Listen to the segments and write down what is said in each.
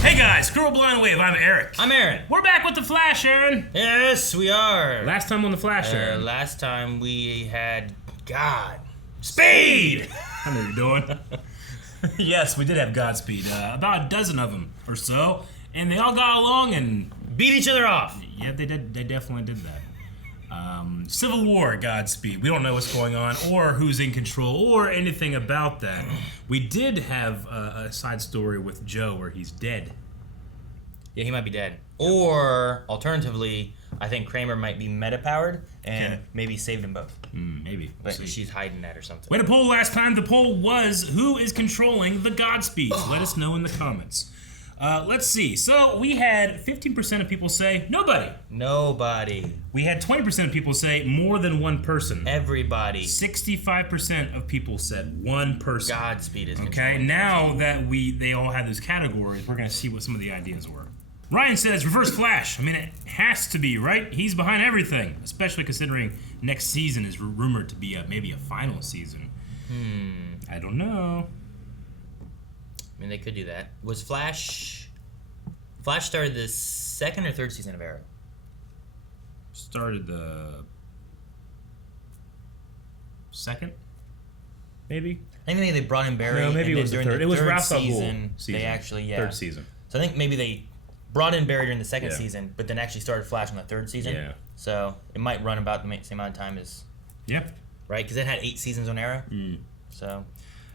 Hey guys, Scroll Blind Wave, I'm Eric. I'm Aaron. We're back with The Flash, Aaron. Yes, we are. Last time on The Flash, Aaron. Last time we had Godspeed. I know what you're doing. Yes, we did have Godspeed. About a dozen of them or so. And they all got along and... beat each other off. Yeah, they did. They definitely did that. Civil War, Godspeed. We don't know what's going on or who's in control or anything about that. We did have a side story with Joe where he's dead. Yeah, he might be dead. Or, alternatively, I think Kramer might be meta-powered and maybe saved them both. Maybe. But she's hiding that or something. We had a poll last time. The poll was, who is controlling the Godspeeds? Let us know in the comments. Let's see. So we had 15% of people say nobody. Nobody. We had 20% of people say more than one person. Everybody. 65% of people said one person. Godspeed is okay. Now that they all have those categories, we're gonna see what some of the ideas were. Ryan says Reverse Flash. I mean, it has to be, right? He's behind everything, especially considering next season is rumored to be maybe a final season. I don't know. I mean, they could do that. Was Flash started the second or third season of Arrow? Started the second, maybe. I think they brought in Barry. No, maybe it was the third. It was Ralph season. They actually, third season. So I think maybe they brought in Barry during the second season, but then actually started Flash on the third season. Yeah. So it might run about the same amount of time as. Yeah. Right, because it had 8 seasons on Arrow. So.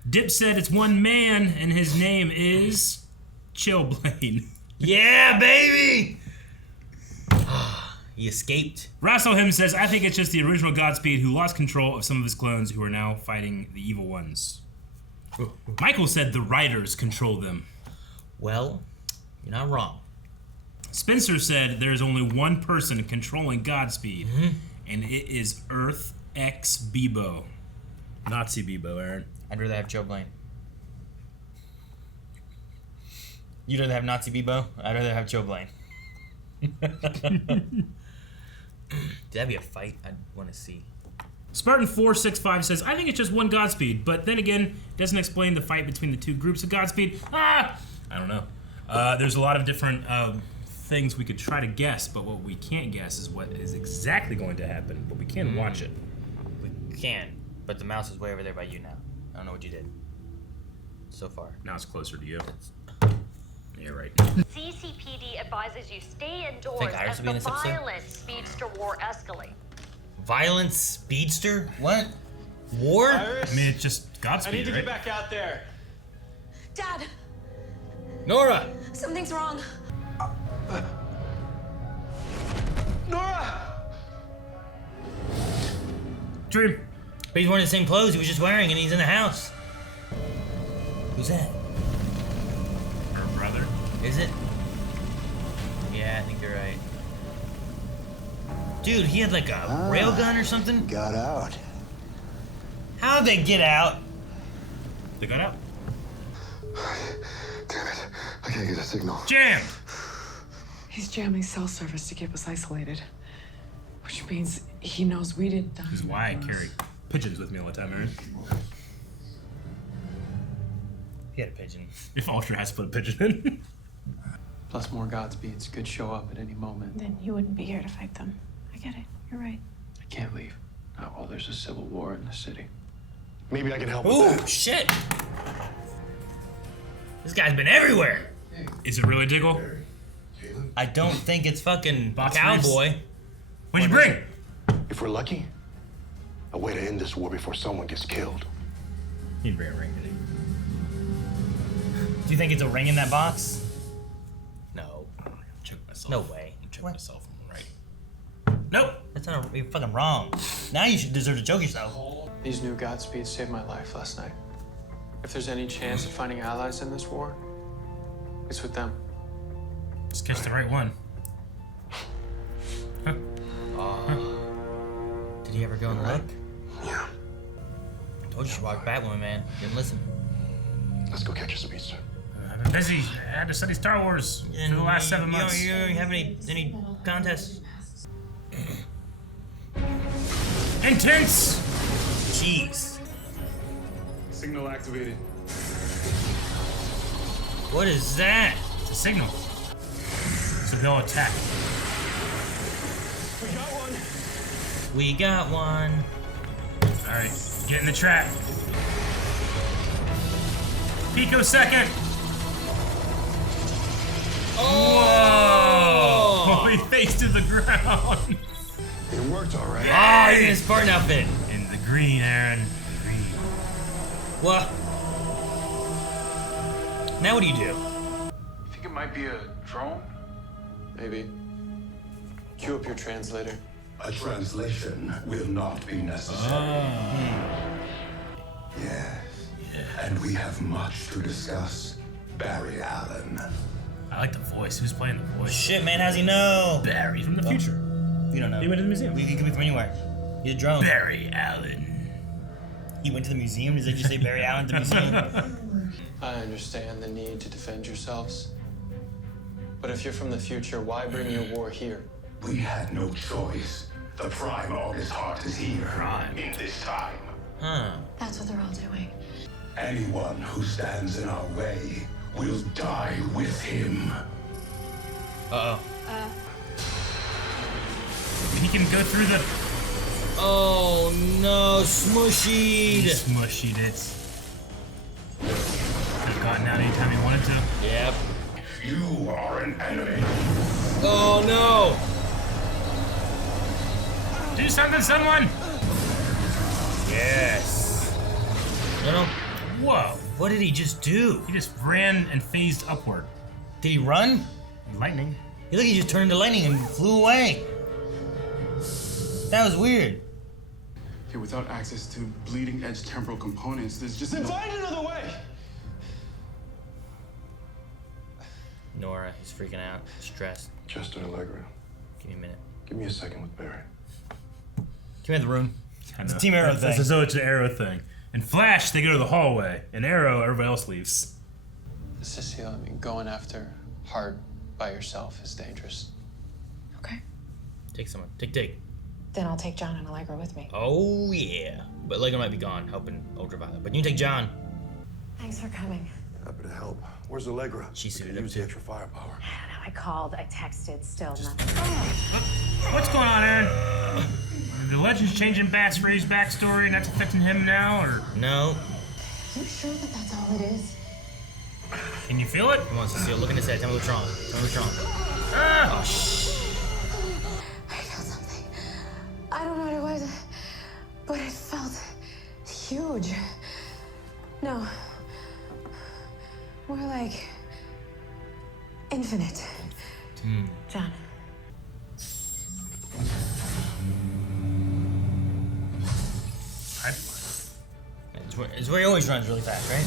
Dip said it's one man, and his name is Chillblaine. Yeah, baby! He escaped. Rasselhim says, I think it's just the original Godspeed who lost control of some of his clones who are now fighting the evil ones. Michael said the writers control them. Well, you're not wrong. Spencer said there's only one person controlling Godspeed, and it is Earth X Bebo. Nazi Bebo, Aaron. I'd rather have Joe Blaine. You'd rather have Nazi Bebo? I'd rather have Joe Blaine. That'd be a fight I'd want to see. Spartan465 says, I think it's just one Godspeed, but then again, doesn't explain the fight between the two groups of Godspeed. I don't know. There's a lot of different things we could try to guess, but what we can't guess is what is exactly going to happen, but we can watch it. We can, but the mouse is way over there by you now. I don't know what you did so far. Now it's closer to you. Yeah, right. CCPD advises you stay indoors Think Iris as will be in the this episode? violent speedster war escalates. Violent speedster? What? War? Iris, I mean, it's just Godspeed, I need to right? get back out there. Dad, Nora! something's wrong. Nora! Dream. But he's wearing the same clothes he was just wearing and he's in the house. Who's that? Her brother. Is it? Yeah, I think you're right. Dude, he had like a railgun or something? Got out. How'd they get out? They got out. Damn it. I can't get a signal. Jammed. He's jamming cell service to keep us isolated. Which means he knows we didn't die. This is why I carry pigeons with me all the time, Aaron. He had a pigeon. If Ultra has to put a pigeon in. Plus more Godspeeds could show up at any moment. Then you wouldn't be here to fight them. I get it. You're right. I can't leave. Not while there's a civil war in the city. Maybe I can help with Ooh, that. shit! This guy's been everywhere! Is it really Diggle? I don't think it's fucking Box Cowboy. What'd you bring? If we're lucky, a way to end this war before someone gets killed. He'd bring a ring, didn't he? Do you think it's a ring in that box? No. Choke myself. No way. Choke What? myself on the right. Nope. That's not you're fucking wrong. Now you should deserve to choke yourself. These new Godspeeds saved my life last night. If there's any chance of finding allies in this war, it's with them. Just catch the right one. Huh. Did he ever go and look? Yeah. I told you you should watch Batwoman, man. Didn't listen. Let's go catch a speedster. I've been busy. I had to study Star Wars for the last 7 months. You don't have any contests? Intense! Jeez. Signal activated. What is that? a signal. So they'll attack. We got one. Alright, get in the trap. Picosecond. Oh! Whoa! He face to the ground. It worked all right. Ah, he's in his Spartan outfit. In the green, Aaron. Green. What? Now what do you do? Think it might be a drone? Maybe. Cue up your translator. A translation will not be necessary. Yes. And we have much to discuss. Barry Allen. I like the voice. Who's playing the voice? Shit, man, how's he know? Barry from the future. You don't know. He went to the museum. He could be from anywhere. He's a drone. Barry Allen. He went to the museum? Does they just say Barry Allen at the museum? I understand the need to defend yourselves. But if you're from the future, why bring your war here? We had no choice. The prime August heart is here. In this time. Huh. That's what they're all doing. Anyone who stands in our way will die with him. Uh-oh. He can go through the... Oh, no. He Smushied. smushied it. Could have gotten out anytime he wanted to. Yep. You are an enemy. Oh, no. Do something, someone! Yes. No. Whoa. What did he just do? He just ran and phased upward. Did he run? Lightning. He look, he just turned into lightning and flew away. That was weird. Yeah, without access to bleeding edge temporal components, there's just no... Find another way! Nora, he's freaking out, stressed. Just an Allegra. Give me a minute. Give me a second with Barry. Give me the room. I It's a know. Team Arrow That's thing. So it's an Arrow thing. In Flash, they go to the hallway. In Arrow, everybody else leaves. Cecile, I mean, going after Hart by yourself is dangerous. Okay. Take someone. Take. Then I'll take John and Allegra with me. Oh, yeah. But Lego might be gone, helping Ultraviolet. But you can take John. Thanks for coming. Happy to help. Where's Allegra? She suited Could up use too. the extra firepower. I don't know. I called, I texted, still nothing. What's going on, Aaron? The Legends changing Bat's Ray's backstory and that's affecting him now, or No. You sure that that's all it is? can you feel it? Come on, Cecile. Look in his head. Tell me what's wrong. Ah! Oh, shh. I felt something. I don't know what it was, but it felt huge. No. More like infinite. John. It's where he always runs really fast, right?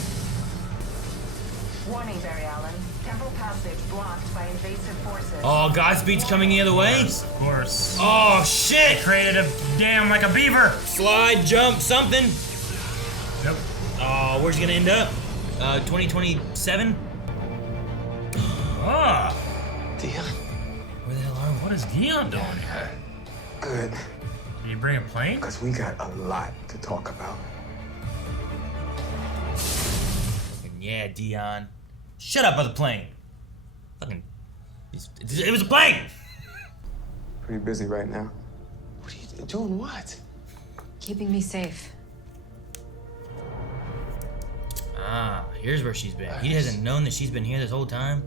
Warning, Barry Allen. Temporal passage blocked by invasive forces. Oh, Godspeed's coming the other way? Of course. Oh, shit! Created a dam like a beaver. Slide, jump, something. Nope. Oh, where's he gonna end up? 2027? Ah. Dion? Where the hell are we? What is Dion doing here? Good, Did you bring a plane? because we got a lot to talk about. Yeah, Dion. Shut up about the plane. Fucking. It was a plane! Pretty busy right now. What are you doing? What? Keeping me safe. Ah, here's where she's been. He hasn't known that she's been here this whole time.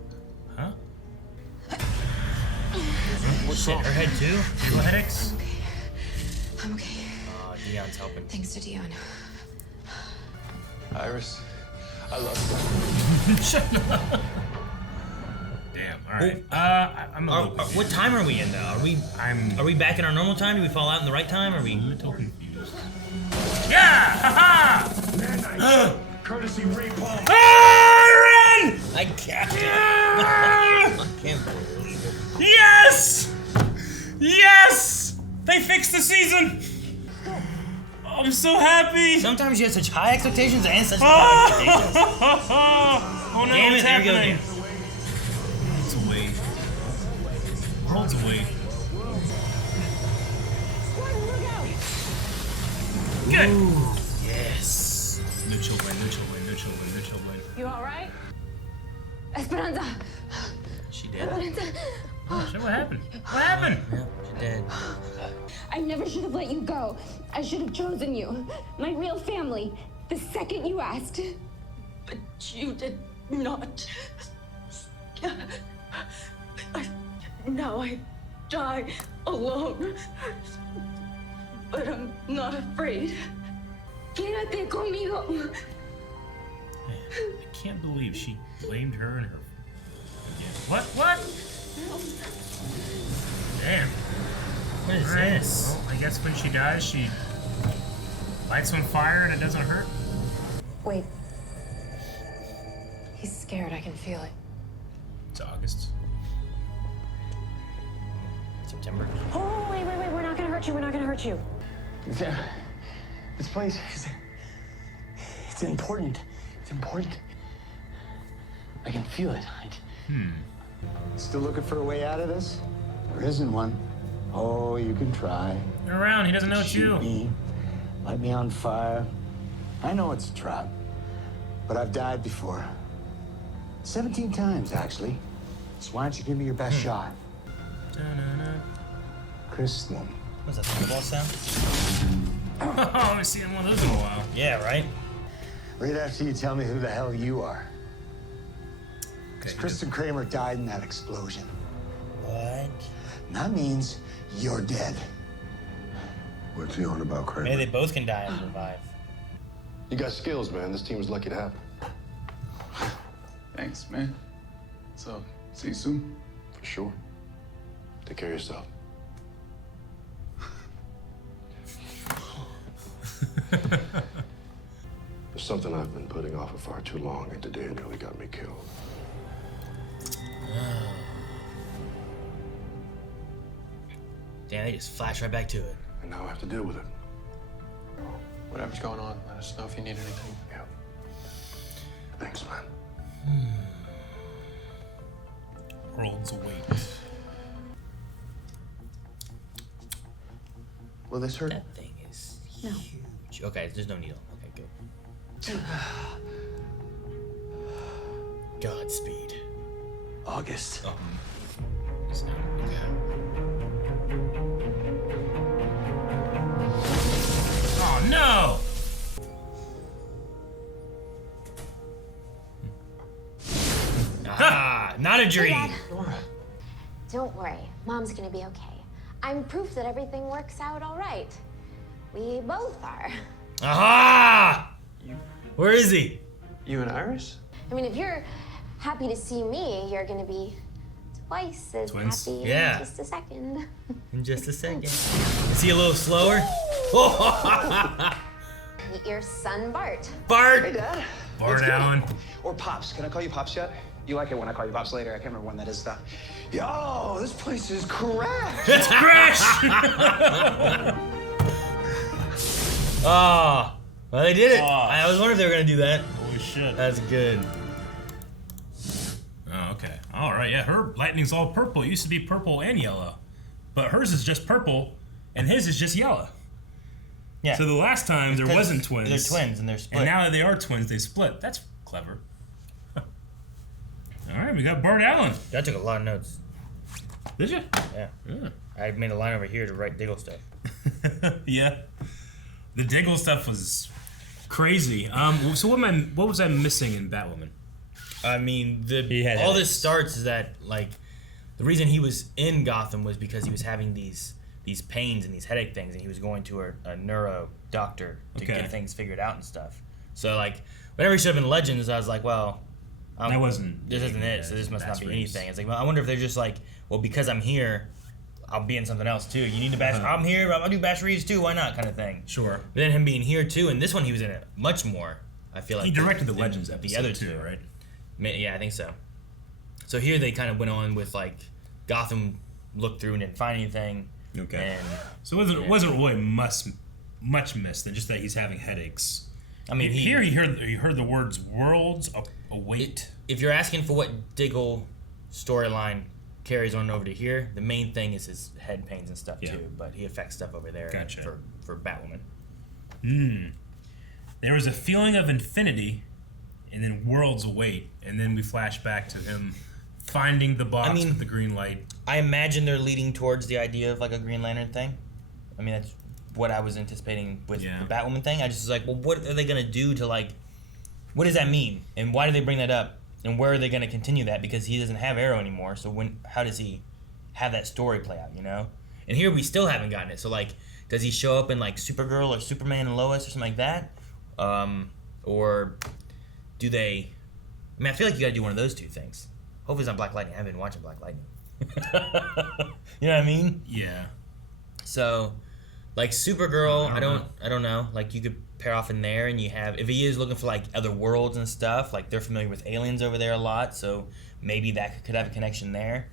Huh? What's shit, her head too? Little headaches? I'm okay. Oh, Dion's helping. Thanks to Dion. Iris, I love you. Shut up. Damn. All right. I'm a little confused. What time are we in though? Are we back in our normal time? Do we fall out in the right time? Are we? a little confused. Yeah! Ha Courtesy repump. Aaron! I can't. I can't believe it. Yes! Yes! They fixed the season. I'm so happy. Sometimes you have such high expectations and such low Oh, expectations. oh no, Damn what's it, there we go happening? again. Worlds away. Worlds away. Good. Ooh, yes. No chill win, no chill win, no chill win, no chill win. You all right? Esperanza! She dead? Esperanza! Oh, shit, what happened? What happened? Yeah, she dead. I never should have let you go. I should have chosen you. My real family. The second you asked. But you did not. Now I die alone. But I'm not afraid. Quédate conmigo. Man, I can't believe she blamed her and her. Yeah. What? What? Damn. What is Alright, this? well, I guess when she dies, she lights on fire and it doesn't hurt. Wait. He's scared. I can feel it. It's August. September. Oh, wait. We're not gonna hurt you. We're not gonna hurt you. This place is... It's important. It's important. I can feel it. Still looking for a way out of this? There isn't one. Oh, you can try. You're around, he doesn't know it's Shoot you. me. Light me on fire. I know it's a trap, but I've died before. 17 times, actually. So why don't you give me your best shot? Kristen. What's that, football sound? Oh, I haven't seen one of those in a while. Yeah, right? Right after you tell me who the hell you are. Okay. Because Kristen Kramer died in that explosion. What? And that means you're dead. What's he on about, Kramer? Maybe they both can die and survive. You got skills, man. This team is lucky to have them. Thanks, man. So, see you soon. For sure. Take care of yourself. There's something I've been putting off for far too long, and today it nearly got me killed. Damn, they just flash right back to it. And now I have to deal with it. Whatever's going on, let us know if you need anything. Yeah. Thanks, man. Worlds await. Will this hurt? That thing is huge. Okay, there's no needle. Okay, good. Godspeed. August. Oh. Oh no! Ah, not a dream. Hey, Dad. Don't worry, Mom's gonna be okay. I'm proof that everything works out all right. We both are. Aha! Where is he? You and Iris? I mean, if you're happy to see me, you're gonna be twice as Twins. happy Yeah. in just a second. In just a second. Is he a little slower? Meet your son, Bart. Bart! Hey, Dad. Bart Allen. Or Pops. Can I call you Pops yet? You like it when I call you Pops later. I can't remember when that is, though. Yo, this place is crashed. It's Crash! Oh, well, they did it. Oh. I was wondering if they were going to do that. Holy shit. That's good. Oh, okay. All right, yeah, her lightning's all purple. It used to be purple and yellow. But hers is just purple, and his is just yellow. Yeah. So the last time there wasn't twins. They're twins and they're split. And now that they are twins, they split. That's clever. Huh. All right, we got Bart Allen. I took a lot of notes. Did you? Yeah. Yeah. I made a line over here to write Diggle stuff. Yeah. The Diggle stuff was crazy. So what was I missing in Batwoman? I mean, had all headaches. this starts is that, like, the reason he was in Gotham was because he was having these pains and these headache things, and he was going to a neuro doctor to Okay. get things figured out and stuff. So, like, whenever he showed up in Legends, I was like, well, That wasn't. this isn't it, so this must not Bats be Rings. anything. It's like, well, I wonder if they're just like, well, because I'm here, I'll be in something else too. You need to bash. I'm here. I'll do Bash Reeves too. Why not? Kind of thing. Sure. But then him being here too, and this one he was in it much more. I feel like He directed the than Legends episode the other too, two, right? Yeah, I think so. So here they kind of went on with like Gotham looked through and didn't find anything. Okay. And So it wasn't really much missed than just that he's having headaches. I mean, here he heard the words "worlds await." If you're asking for what Diggle storyline carries on over to here, the main thing is his head pains and stuff too. But he affects stuff over there Gotcha. for Batwoman. There was a feeling of infinity and then worlds await, and then we flash back to him finding the box with the green light. I imagine they're leading towards the idea of like a Green Lantern thing. I mean, that's what I was anticipating with the Batwoman thing. I just was like, well, what are they gonna do to like? What does that mean? And why do they bring that up? And where are they gonna continue that? Because he doesn't have Arrow anymore. So how does he have that story play out? You know? And here we still haven't gotten it. So like, does he show up in like Supergirl or Superman and Lois or something like that? Or do they? I mean, I feel like you gotta do one of those two things. Hopefully it's not Black Lightning. I haven't been watching Black Lightning. You know what I mean? Yeah. So, like Supergirl, I don't know. Like you could pair off in there, and you have if he is looking for like other worlds and stuff. Like they're familiar with aliens over there a lot, so maybe that could have a connection there.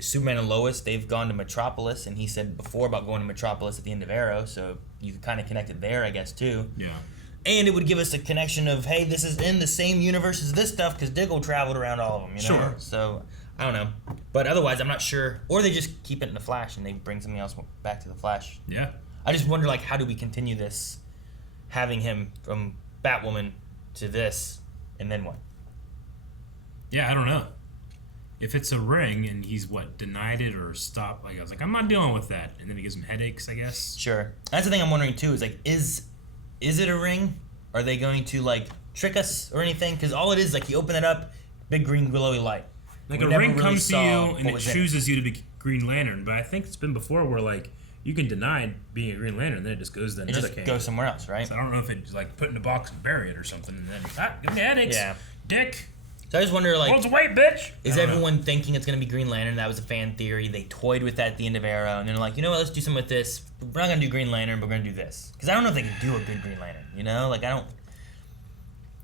Superman and Lois, they've gone to Metropolis, and he said before about going to Metropolis at the end of Arrow, so you could kind of connect it there, I guess, too. Yeah. And it would give us a connection of, hey, this is in the same universe as this stuff, because Diggle traveled around all of them, you know? Sure. So, I don't know. But otherwise, I'm not sure. Or they just keep it in the Flash, and they bring something else back to the Flash. Yeah. I just wonder, like, how do we continue this, having him from Batwoman to this, and then what? Yeah, I don't know. If it's a ring and he's denied it or stopped, like I was like, I'm not dealing with that, and then he gives him headaches, I guess. Sure. That's the thing I'm wondering too. Is like, is it a ring? Are they going to like trick us or anything? Because all it is like you open it up, big green glowy light. Like a ring comes to you and it chooses you to be Green Lantern, but I think it's been before where like you can deny being a Green Lantern, then it just goes to another It just goes somewhere else, right? So I don't know if it's like put in a box and bury it or something, and then give me headaches. Yeah. Dick. So I just wonder, like, world's away, bitch. Is everyone thinking it's gonna be Green Lantern? That was a fan theory. They toyed with that at the end of Arrow, and they're like, you know what? Let's do something with this. We're not gonna do Green Lantern, but we're gonna do this. Because I don't know if they can do a good Green Lantern. You know, like I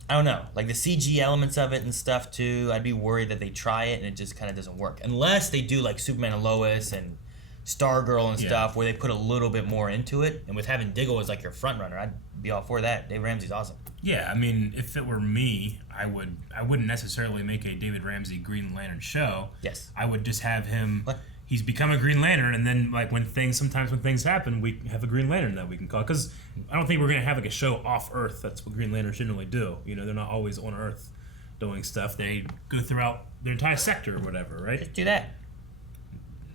don't know. Like the CG elements of it and stuff too. I'd be worried that they try it and it just kind of doesn't work, unless they do like Superman and Lois and Stargirl and stuff, where they put a little bit more into it. And with having Diggle as like your front runner, I'd be all for that. Dave Ramsey's awesome. Yeah, I mean, if it were me, I wouldn't necessarily make a David Ramsey Green Lantern show. Yes. I would just have him. He's become a Green Lantern, and then like sometimes when things happen, we have a Green Lantern that we can call. Because I don't think we're gonna have like a show off Earth. That's what Green Lanterns generally do. You know, they're not always on Earth doing stuff. They go throughout their entire sector or whatever, right? Just do that.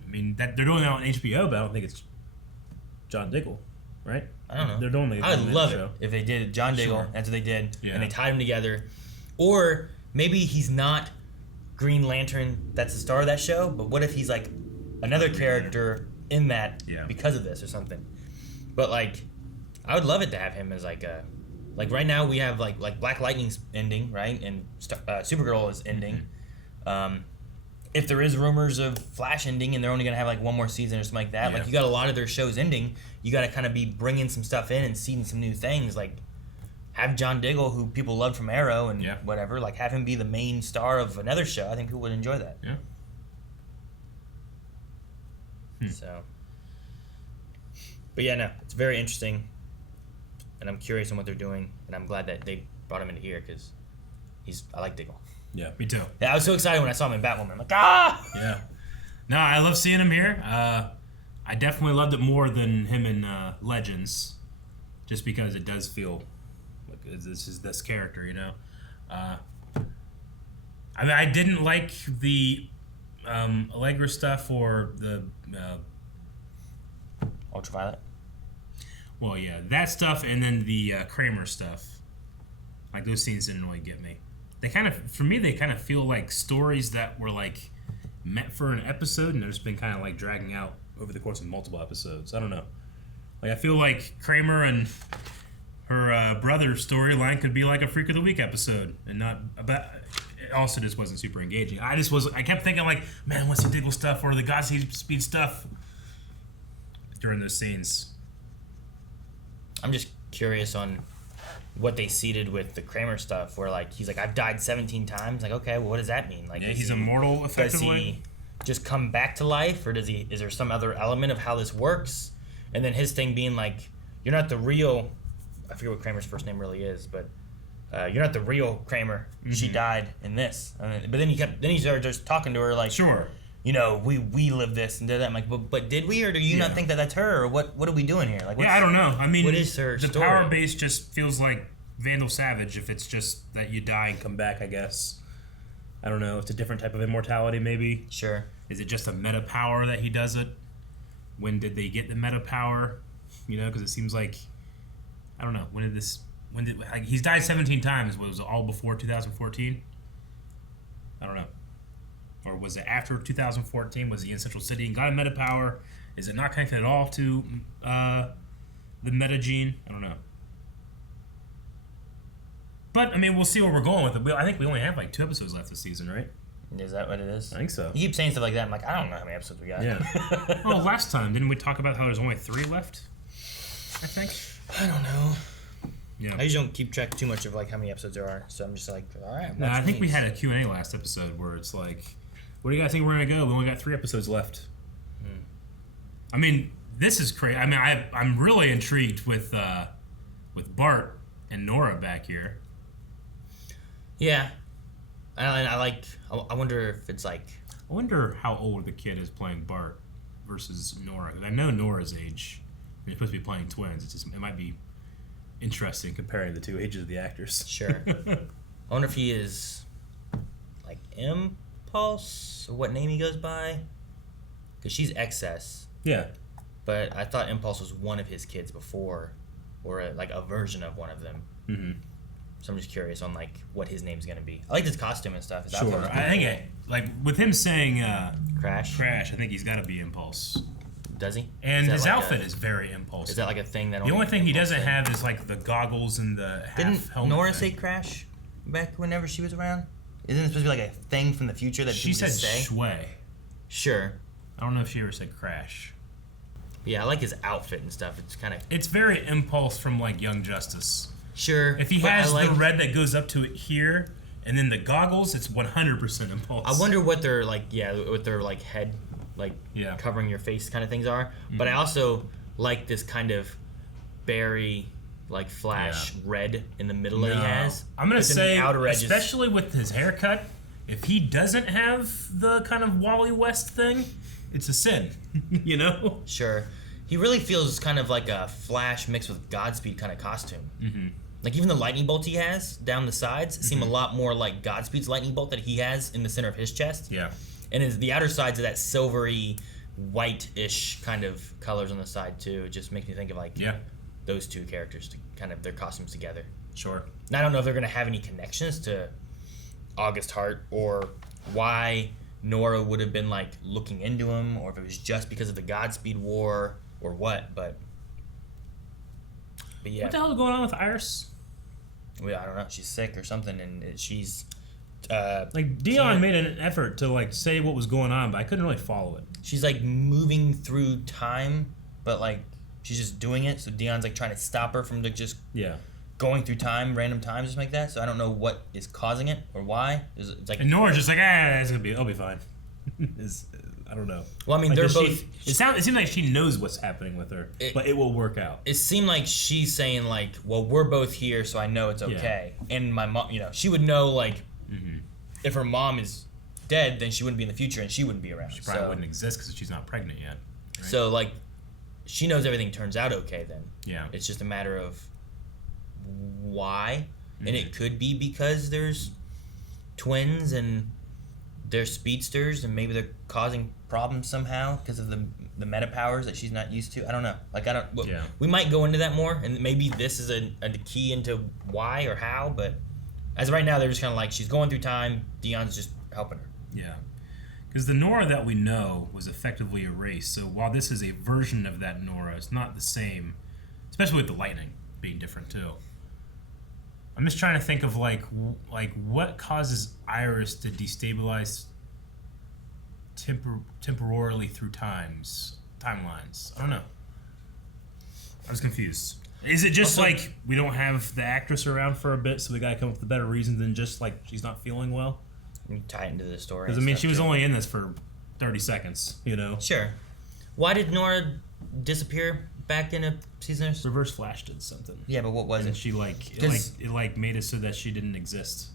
I mean, that they're doing that on HBO, but I don't think it's John Diggle, right? I don't know. They're doing the I would love show. it if they did John Diggle. Sure. That's what they did, Yeah. and they tied them together. Or maybe he's not Green Lantern. That's the star of that show. But what if he's like another character in that because of this or something? But like, I would love it to have him as like a right now we have like Black Lightning's ending, right, and Supergirl is ending. If there is rumors of Flash ending and they're only gonna have like one more season or something like that, like you got a lot of their shows ending, you got to kind of be bringing some stuff in and seeing some new things. Like have John Diggle, who people loved from Arrow and whatever, like have him be the main star of another show. I think people would enjoy that. Yeah. So, but yeah, no, it's very interesting, and I'm curious on what they're doing, and I'm glad that they brought him into here because I like Diggle. Yeah, me too. Yeah, I was so excited when I saw him in Batwoman. I'm like, ah! Yeah. No, I love seeing him here. I definitely loved it more than him in Legends, just because it does feel like this is this character, you know. I mean, I didn't like the Allegra stuff or the Ultraviolet. Well, yeah, that stuff, and then the Kramer stuff. Like those scenes didn't really get me. They kind of feel like stories that were like meant for an episode, and they've just been kind of like dragging out over the course of multiple episodes. I don't know. Like I feel like Kramer and her brother's storyline could be like a Freak of the Week episode, and not about. It also just wasn't super engaging. I kept thinking like, man, what's the Diggle stuff or the Godspeed stuff during those scenes. I'm just curious on what they seeded with the Kramer stuff, where like he's like, I've died 17 times. Like, okay, well, what does that mean? Like, he's immortal effectively. Does he just come back to life, or is there some other element of how this works? And then his thing being like, you're not the real. I forget what Kramer's first name really is, but you're not the real Kramer. Mm-hmm. She died in this. But then he started just talking to her like, sure. You know, we lived this and did that. I'm like, but did we, or do you not think that that's her, or what are we doing here? Like, I don't know. I mean, what is her the story? power base just feels like Vandal Savage if it's just that you die and come back, I guess. I don't know. It's a different type of immortality, maybe. Sure. Is it just a meta power that he does it? When did they get the meta power? You know, because it seems like, I don't know. Like, he's died 17 times. Was it all before 2014? I don't know. Or was it after 2014? Was he in Central City and got a meta power? Is it not connected at all to the meta gene? I don't know. But, I mean, we'll see where we're going with it. I think we only have like 2 episodes left this season, right? Is that what it is? I think so. You keep saying stuff like that. I'm like, I don't know how many episodes we got. Yeah. Oh, last time, didn't we talk about how there's only 3 left? I think. I don't know. Yeah. I usually don't keep track too much of like how many episodes there are, so I'm just like, all right. I think we had a Q&A last episode where it's like, where do you guys think we're gonna go? We only got 3 episodes left. I mean, this is crazy. I mean, I'm really intrigued with Bart and Nora back here. Yeah. I wonder if it's like... I wonder how old the kid is playing Bart versus Nora. I know Nora's age. They're supposed to be playing twins. It might be interesting comparing the 2 ages of the actors. Sure. I wonder if he is like Impulse or what name he goes by. Because she's Excess. Yeah. But I thought Impulse was one of his kids before, or like a version of one of them. Mm-hmm. So I'm just curious on like what his name's gonna be. I like his costume and stuff. Sure. I think like with him saying Crash, I think he's got to be Impulse. Does he? And his outfit is very Impulse. Is that like a thing that? The only thing he doesn't have is like the goggles and the half Didn't helmet. Nora thing. say Crash back whenever she was around? Isn't it supposed to be like a thing from the future that she said? Shway. Sure. I don't know if she ever said Crash. Yeah, I like his outfit and stuff. It's kind of... It's very Impulse from like Young Justice. Sure. If he has the red that goes up to it here, and then the goggles, it's 100% Impulse. I wonder what their like, what their like head, like covering your face kind of things are. Mm-hmm. But I also like this kind of berry, like Flash red in the middle that he has. I'm gonna say, especially with his haircut, if he doesn't have the kind of Wally West thing, it's a sin. You know? Sure. He really feels kind of like a Flash mixed with Godspeed kind of costume. Mm-hmm. Like even the lightning bolt he has down the sides seem a lot more like Godspeed's lightning bolt that he has in the center of his chest. Yeah. And the outer sides of that silvery, white-ish kind of colors on the side too. It just makes me think of like those 2 characters, to kind of their costumes together. Sure. And I don't know if they're gonna have any connections to August Hart or why Nora would have been like looking into him, or if it was just because of the Godspeed War or what. But yeah. What the hell is going on with Iris? Well, I don't know. She's sick or something, and she's like Dion made an effort to like say what was going on, but I couldn't really follow it. She's like moving through time, but like she's just doing it. So Dion's like trying to stop her from just going through time, random times, just like that. So I don't know what is causing it or why. It's like, and Nora's just like, it'll be fine. I don't know. Well, I mean, like, they're both. It seems like she knows what's happening with her, but it will work out. It seemed like she's saying like, well, we're both here, so I know it's okay. And my mom, she would know like, if her mom is dead, then she wouldn't be in the future, and she wouldn't be around. She probably wouldn't exist because she's not pregnant yet. Right? So like, she knows everything turns out okay. Then it's just a matter of why, and it could be because there's twins and they're speedsters, and maybe they're causing problems somehow because of the meta powers that she's not used to. I don't know. Like we might go into that more, and maybe this is a key into why or how. But as of right now, they're just kind of like she's going through time. Dion's just helping her. Yeah, because the Nora that we know was effectively erased. So while this is a version of that Nora, it's not the same, especially with the lightning being different too. I'm just trying to think of like what causes Iris to destabilize temporarily through timelines. I don't know. I was confused. Is it just also, like we don't have the actress around for a bit, so we gotta come up with a better reason than just like she's not feeling well? You tie it into the story. Because I mean, she was only in this for 30 seconds. You know. Sure. Why did Nora disappear back in a season? Reverse Flash did something. Yeah, but what was it? She it made it so that she didn't exist.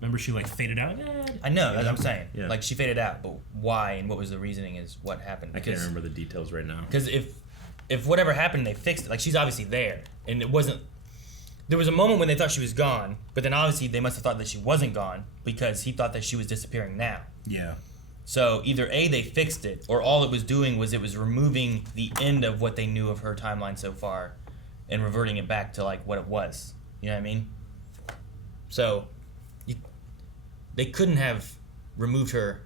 Remember, she like faded out. I know, that's what I'm saying. Yeah. Like she faded out, but why and what was the reasoning? Is what happened? I can't remember the details right now. Because if whatever happened, they fixed it. Like she's obviously there, and it wasn't. there was a moment when they thought she was gone, but then obviously they must have thought that she wasn't gone because he thought that she was disappearing now. Yeah. So either A, they fixed it, or all it was doing was it was removing the end of what they knew of her timeline so far and reverting it back to like what it was. You know what I mean? So they couldn't have removed her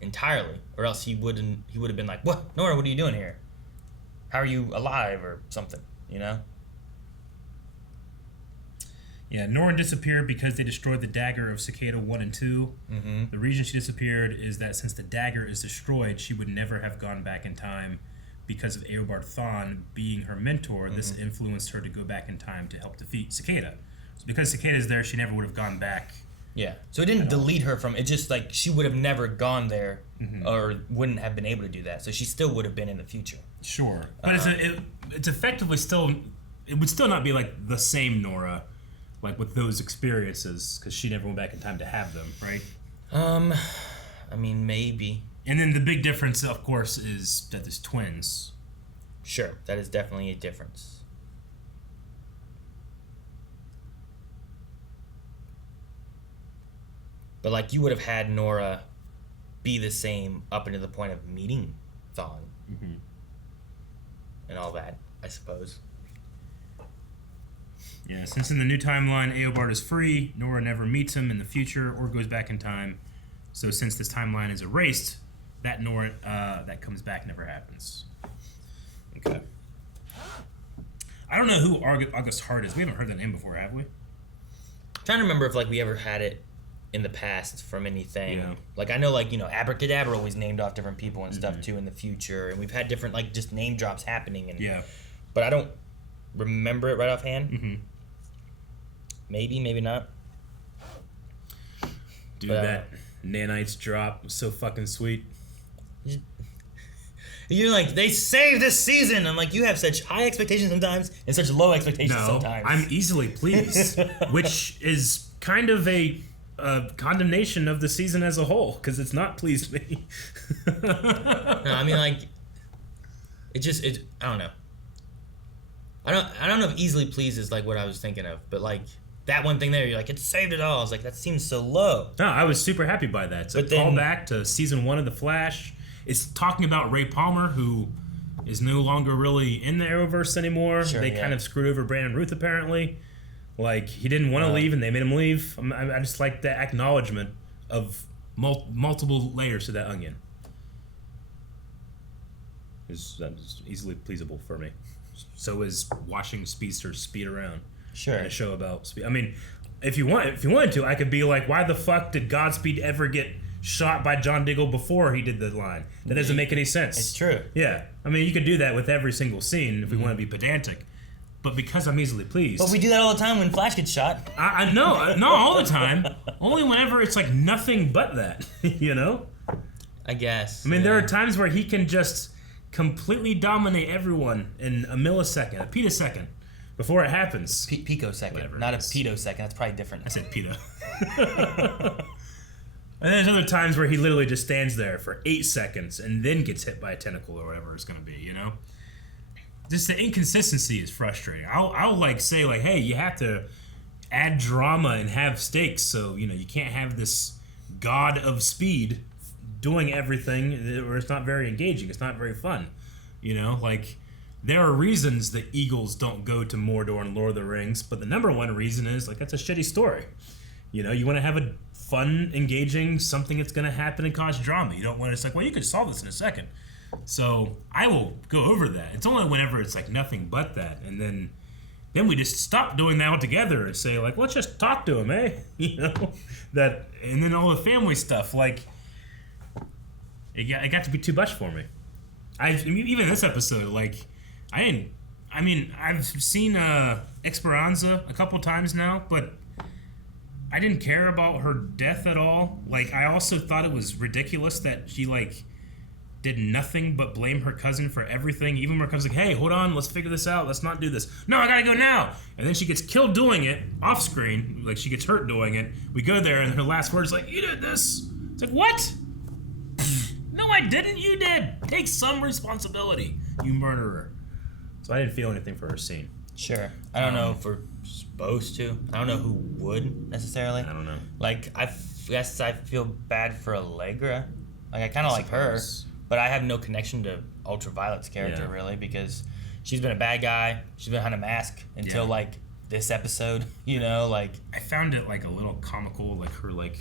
entirely, or else he would have been like, "What, Nora? What are you doing here? How are you alive?" or something, you know? Yeah, Nora disappeared because they destroyed the dagger of Cicada 1 and 2. Mm-hmm. The reason she disappeared is that since the dagger is destroyed, she would never have gone back in time because of Eobard Thawne being her mentor. Mm-hmm. This influenced her to go back in time to help defeat Cicada. So because Cicada is there, she never would have gone back. Yeah. So it didn't delete her from it. Just like she would have never gone there, or wouldn't have been able to do that. So she still would have been in the future. Sure, but it's effectively still, it would still not be like the same Nora, like with those experiences, because she never went back in time to have them, right? I mean, maybe. And then the big difference, of course, is that there's twins. Sure, that is definitely a difference. But like, you would have had Nora be the same up until the point of meeting Thawne. Mm-hmm. And all that, I suppose. Yeah, since in the new timeline, Eobard is free, Nora never meets him in the future or goes back in time. So since this timeline is erased, that Nora that comes back never happens. Okay. I don't know who August Hart is. We haven't heard that name before, have we? I'm trying to remember if like we ever had it in the past from anything. Yeah. Like I know like, you know, Abracadabra always named off different people and stuff too in the future, and we've had different like just name drops happening, and yeah. But I don't remember it right offhand. Mm-hmm. Maybe, maybe not. Dude, that nanites drop was so fucking sweet. You're like, they saved this season. I'm like, you have such high expectations sometimes and such low expectations sometimes. I'm easily pleased, which is kind of a condemnation of the season as a whole, because it's not pleased me. No, I mean, like, I don't know. I don't know if easily pleased is like what I was thinking of, but like that one thing there, you're like, it saved it all. I was like, that seems so low. No, I was super happy by that. It's a callback to season 1 of The Flash. It's talking about Ray Palmer, who is no longer really in the Arrowverse anymore. Sure, they kind of screwed over Brandon Ruth, apparently. Like, he didn't want to leave, and they made him leave. I just like that acknowledgement of multiple layers to that onion. It's easily pleasable for me. So is watching speedsters speed around. Sure. In a show about speed. I mean, if you wanted to, I could be like, why the fuck did Godspeed ever get shot by John Diggle before he did the line? That doesn't make any sense. It's true. Yeah. I mean, you could do that with every single scene if we want to be pedantic. But because I'm easily pleased. But we do that all the time when Flash gets shot. I know, not all the time. Only whenever it's like nothing but that, you know? I guess. I mean, there are times where he can just completely dominate everyone in a millisecond, a picosecond, before it happens. Picosecond, whatever not a pedosecond. That's probably different. I said pedo. And there's other times where he literally just stands there for 8 seconds and then gets hit by a tentacle or whatever it's going to be, you know? Just the inconsistency is frustrating. I'll like say like, hey, you have to add drama and have stakes, so you know you can't have this god of speed doing everything, or it's not very engaging. It's not very fun, you know. Like there are reasons that Eagles don't go to Mordor and Lord of the Rings, but the number one reason is like that's a shitty story. You know, you want to have a fun, engaging something that's going to happen and cause drama. You don't want to. It's like, well, you could solve this in a second. So I will go over that. It's only whenever it's like nothing but that, and then we just stop doing that altogether and say like, let's just talk to him, eh? You know, that, and then all the family stuff. Like, it got to be too much for me. Even this episode, like, I've seen Esperanza a couple times now, but I didn't care about her death at all. Like, I also thought it was ridiculous that she like did nothing but blame her cousin for everything. Even when her cousin's like, hey, hold on, let's figure this out. Let's not do this. No, I gotta go now. And then she gets killed doing it off screen. Like, she gets hurt doing it. We go there, and her last word's like, you did this. It's like, what? No, I didn't. You did. Take some responsibility, you murderer. So I didn't feel anything for her scene. Sure. I don't know for supposed to. I don't know who would necessarily. I don't know. Like, I guess I feel bad for Allegra. Like, I kind of like her, but I have no connection to Ultraviolet's character, really, because she's been a bad guy. She's been behind a mask until, like, this episode, you know, like... I found it, like, a little comical, like, her, like,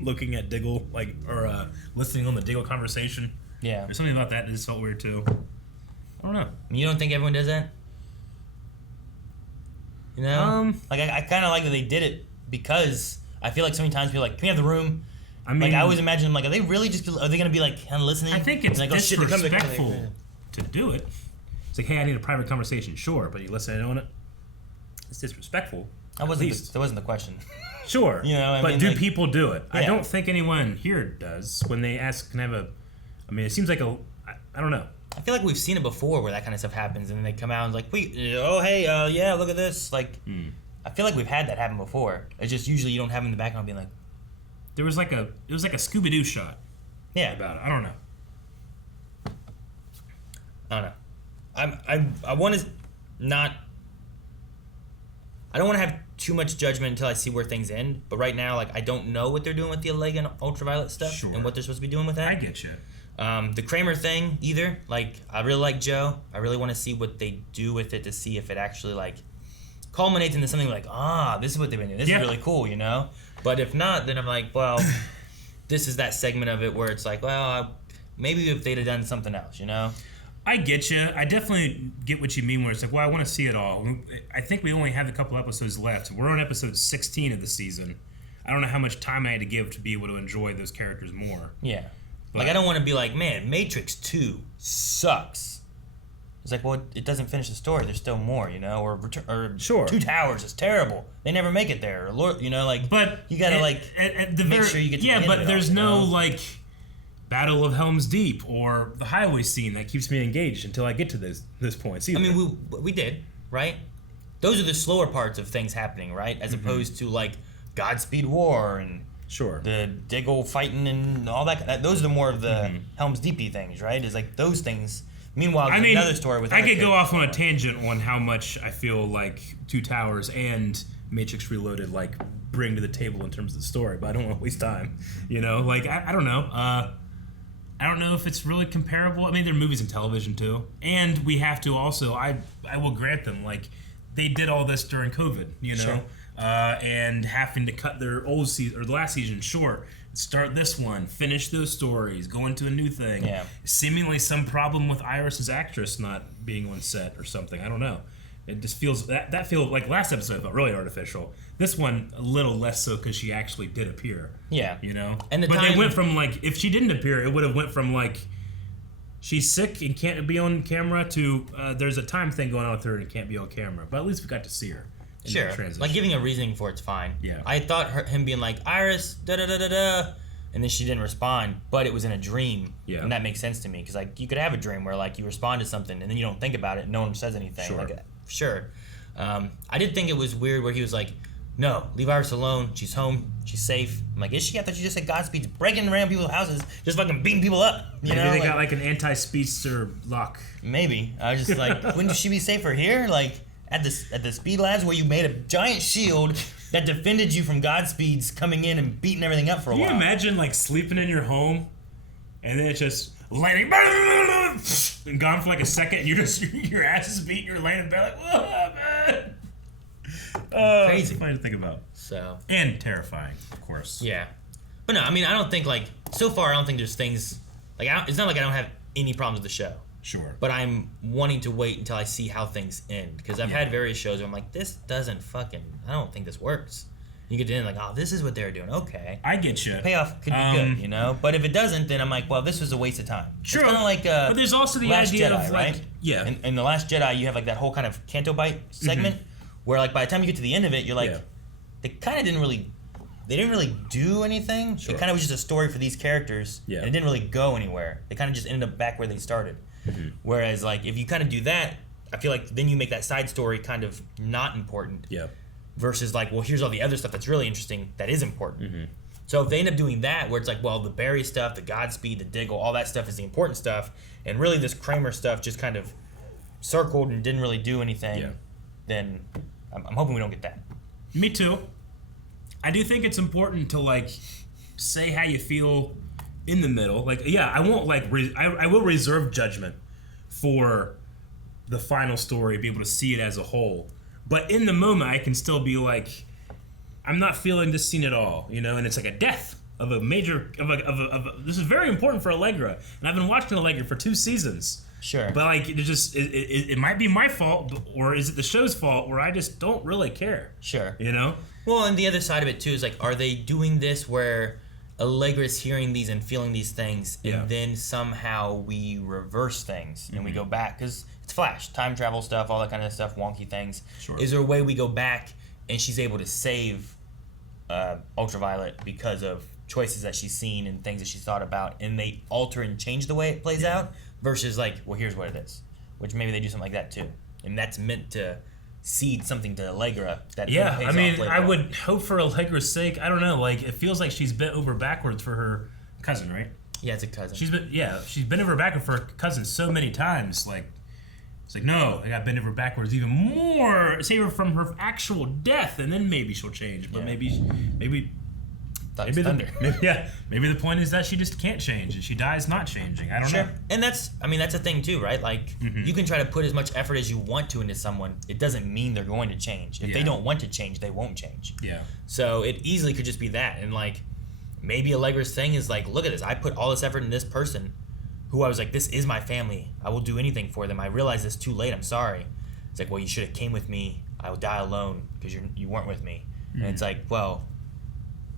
looking at Diggle, like, or listening on the Diggle conversation. Yeah. There's something about that just felt weird, too. I don't know. You don't think everyone does that? You know? Like, I kind of like that they did it because I feel like so many times people are like, can we have the room? I mean... Like, I always imagine, like, are they really just... Are they going to be, like, kind of listening? I think it's like, disrespectful to do it. It's like, hey, I need a private conversation. Sure, but you listen on it. It's disrespectful. That wasn't the question. Sure. You know, but do like, people do it? Yeah. I don't think anyone here does. When they ask, can I have a... I mean, it seems like I don't know. I feel like we've seen it before where that kind of stuff happens, and then they come out and like, yeah, look at this. Like, I feel like we've had that happen before. It's just usually you don't have them in the background being like... It was like a Scooby-Doo shot. Yeah. About it. I don't know. I don't know. I want to not... I don't want to have too much judgment until I see where things end. But right now, like, I don't know what they're doing with the Allegra and Ultraviolet stuff and what they're supposed to be doing with that. I get you. The Kramer thing, either. Like, I really like Joe. I really want to see what they do with it to see if it actually, like, culminates into something like, this is what they've been doing. This is really cool, you know? But if not, then I'm like, well, this is that segment of it where it's like, well, maybe if they'd have done something else, you know? I get you. I definitely get what you mean where it's like, well, I want to see it all. I think we only have a couple episodes left. We're on episode 16 of the season. I don't know how much time I had to give to be able to enjoy those characters more. Yeah. But, like, I don't want to be like, man, Matrix 2 sucks. It's like, well, it doesn't finish the story. There's still more, you know? Or Two Towers is terrible. They never make it there. Or Lord, you know, like, but you got to, like, make sure you get to the end but of it there's all, no, you know? like... Battle of Helm's Deep or the highway scene that keeps me engaged until I get to this points either. I mean, we did, right? Those are the slower parts of things happening, right? As opposed to, like, Godspeed War and the Diggle fighting and all that. Those are the more of the Helm's Deep-y things, right? It's like those things. Meanwhile, there's another story with... I could go off on a tangent on how much I feel like Two Towers and Matrix Reloaded, like, bring to the table in terms of the story, but I don't want to waste time. You know? Like, I don't know. I don't know if it's really comparable. I mean, they're movies and television, too. And we have to also, I will grant them, like, they did all this during COVID, you know? Sure. And having to cut their old season, or the last season, short. Start this one, finish those stories, go into a new thing. Yeah. Seemingly some problem with Iris's actress not being on set or something. I don't know. It just feels, that feels, like last episode felt really artificial. This one, a little less so because she actually did appear. Yeah. You know? And but they went from, like, if she didn't appear, it would have went from, like, she's sick and can't be on camera to there's a time thing going on with her and can't be on camera. But at least we got to see her. Sure. Like, giving a reasoning for it's fine. Yeah. I thought him being like, Iris, da-da-da-da-da, and then she didn't respond, but it was in a dream. Yeah. And that makes sense to me, because, like, you could have a dream where, like, you respond to something and then you don't think about it and no one says anything. Sure. Like, sure. I did think it was weird where he was like, no, leave Iris alone. She's home. She's safe. I'm like, is she? I thought you just said Godspeed's breaking around people's houses, just fucking beating people up. Maybe they got, like, an anti-speedster lock. Maybe. I was just like, wouldn't she be safer here? Like, at the Speed Labs where you made a giant shield that defended you from Godspeed's coming in and beating everything up for a while. Can you imagine, like, sleeping in your home and then it's just lightning and gone for like a second and your ass is beating, you're laying in bed like, whoa, man. Crazy. It's funny to think about. So. And terrifying, of course. Yeah. But no, I mean, I don't think, like, so far I don't think there's things, like, it's not like I don't have any problems with the show. Sure. But I'm wanting to wait until I see how things end. Because I've had various shows where I'm like, this doesn't fucking, I don't think this works. You get to end like, oh, this is what they're doing. Okay. I get you. Payoff could be good, you know? But if it doesn't, then I'm like, well, this was a waste of time. Sure. It's kind of like but there's also the Last idea Jedi, of, like, right? yeah. In The Last Jedi, you have, like, that whole kind of Canto Bite segment where, like, by the time you get to the end of it, you're like, they kind of didn't really do anything. Sure. It kind of was just a story for these characters. Yeah. And it didn't really go anywhere. They kind of just ended up back where they started. Whereas, like, if you kind of do that, I feel like then you make that side story kind of not important. Yeah. Versus, like, well, here's all the other stuff that's really interesting that is important. So if they end up doing that, where it's like, well, the Barry stuff, the Godspeed, the Diggle, all that stuff is the important stuff, and really this Kramer stuff just kind of circled and didn't really do anything, then I'm hoping we don't get that. Me too. I do think it's important to like say how you feel in the middle. Like, yeah, I won't like I will reserve judgment for the final story, be able to see it as a whole. But in the moment, I can still be like, I'm not feeling this scene at all, you know. And it's like a death of a major this is very important for Allegra, and I've been watching Allegra for 2 seasons. Sure. But like, it might be my fault, or is it the show's fault, where I just don't really care. Sure. You know. Well, and the other side of it too is like, are they doing this where Allegra's hearing these and feeling these things, and then somehow we reverse things and we go back? Because it's Flash, time travel stuff, all that kind of stuff, wonky things. Sure. Is there a way we go back and she's able to save Ultraviolet because of choices that she's seen and things that she's thought about, and they alter and change the way it plays out, versus like, well, here's what it is, which maybe they do something like that too, and that's meant to seed something to Allegra that pays I mean, off later I on. would hope for Allegra's sake. I don't know, like, it feels like she's bent over backwards for her cousin, right? Yeah, it's a cousin. She's bent over backwards for her cousin so many times. Like, it's like, no, I got bent over backwards even more, save her from her actual death, and then maybe she'll change. But maybe the point is that she just can't change, and she dies not changing. I don't know. And that's a thing too, right? Like, you can try to put as much effort as you want to into someone. It doesn't mean they're going to change. If they don't want to change, they won't change. Yeah. So it easily could just be that. And like, maybe Allegra's thing is like, look at this. I put all this effort in this person who I was like, this is my family. I will do anything for them. I realize this too late. I'm sorry. It's like, well, you should have came with me. I will die alone because you weren't with me. And it's like, well,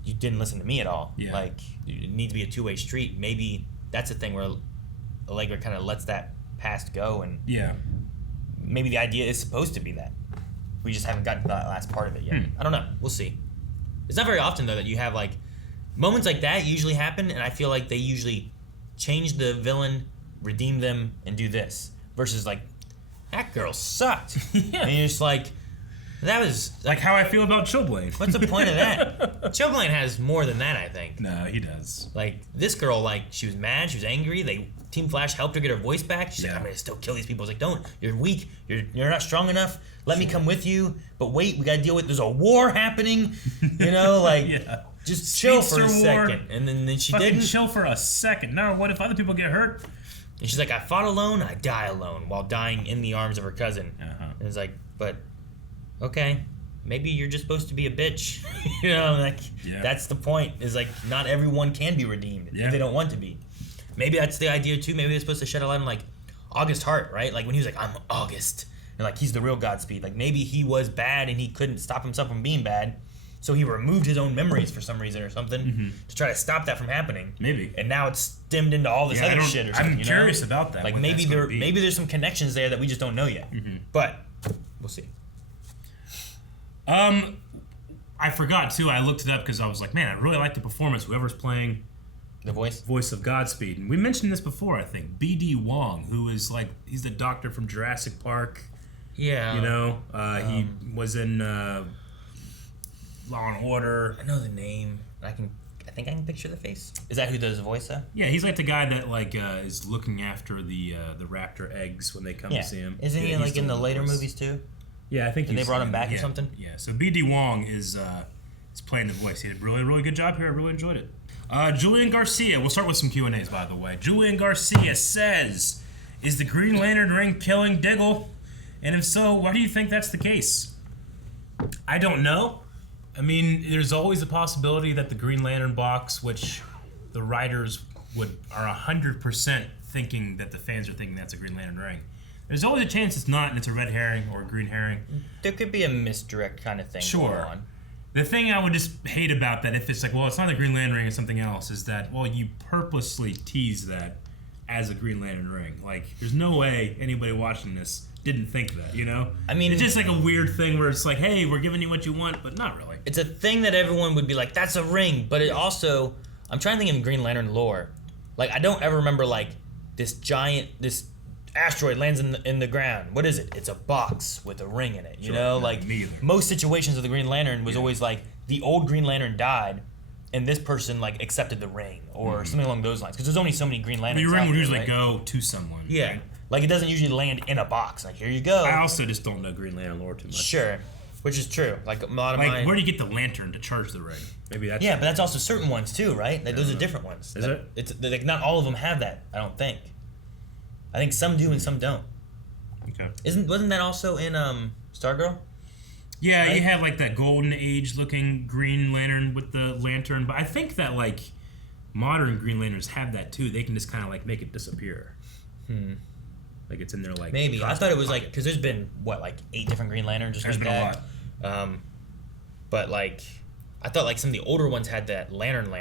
you didn't listen to me at all. Yeah. Like, it needs to be a two-way street. Maybe that's a thing where Allegra kind of lets that past go, and maybe the idea is supposed to be that. We just haven't gotten to that last part of it yet. I don't know. We'll see. It's not very often, though, that you have, like, moments like that usually happen, and I feel like they usually change the villain, redeem them, and do this. Versus, like, that girl sucked. And you're just like, that was... Like how I feel about Chillblaine. What's the point of that? Chillblaine has more than that, I think. No, he does. Like, this girl, like, she was mad, she was angry, Team Flash helped her get her voice back. She's like, I'm gonna still kill these people. It's like, don't, you're weak, you're not strong enough, let me come with you, but wait, we gotta deal with, there's a war happening, you know, like, just chill for a second. And then she didn't. Chill for a second. No, what if other people get hurt? And she's like, I fought alone, I die alone, while dying in the arms of her cousin. And it's like, but, okay, maybe you're just supposed to be a bitch. You know, like, that's the point, is like, not everyone can be redeemed if they don't want to be. Maybe that's the idea too. Maybe they're supposed to shed a light on, like, August Hart, right? Like, when he was like, I'm August, and like, he's the real Godspeed. Like, maybe he was bad and he couldn't stop himself from being bad, so he removed his own memories for some reason or something to try to stop that from happening. Maybe. And now it's stemmed into all this other shit or something. I'm curious about that. Like, maybe there's some connections there that we just don't know yet. But we'll see. I forgot too. I looked it up because I was like, man, I really like the performance. Whoever's playing the voice of Godspeed, and we mentioned this before, I think. B.D. Wong, who is like, he's the doctor from Jurassic Park. Yeah. You know, he was in Law and Order. I know the name. I think I can picture the face. Is that who does the voice though? Yeah, he's like the guy that like is looking after the raptor eggs when they come to see him. Isn't he like in the later movies too? Yeah, I think. And they brought him back or something. Yeah, so B.D. Wong is playing the voice. He did a really, really good job here. I really enjoyed it. Julian Garcia. We'll start with some Q&As, by the way. Julian Garcia says, "Is the Green Lantern ring killing Diggle? And if so, why do you think that's the case?" I don't know. I mean, there's always a possibility that the Green Lantern box, which the writers are 100% thinking that the fans are thinking that's a Green Lantern ring. There's always a chance it's not, and it's a red herring or a green herring. There could be a misdirect kind of thing going on. The thing I would just hate about that, if it's like, well, it's not a Green Lantern ring, it's something else, is that, well, you purposely tease that as a Green Lantern ring. Like, there's no way anybody watching this didn't think that, you know? I mean, it's just like a weird thing where it's like, hey, we're giving you what you want, but not really. It's a thing that everyone would be like, that's a ring, but it also, I'm trying to think of Green Lantern lore. Like, I don't ever remember, like, this asteroid lands in the ground. What is it? It's a box with a ring in it. You know, like most situations of the Green Lantern was always like the old Green Lantern died, and this person like accepted the ring or something along those lines. Because there's only so many Green Lanterns. Your ring would usually right? go to someone. Yeah, right? Like it doesn't usually land in a box. Like here you go. I also just don't know Green Lantern lore too much. Sure, Which is true. Like a lot of where do you get the lantern to charge the ring? Maybe that's... Yeah, but that's also certain ones too, right? Like, those are different ones. Is it? It's like not all of them have that, I don't think. I think some do and some don't. Okay. Wasn't that also in Stargirl? Yeah, right? you have like that golden age looking Green Lantern with the lantern, but I think that like modern Green Lanterns have that too. They can just kind of like make it disappear. Like it's in their like... Maybe. I thought it was like, because there's been, what, like 8 different Green Lanterns or something like that? There's been a lot. But like, I thought like some of the older ones had that lantern,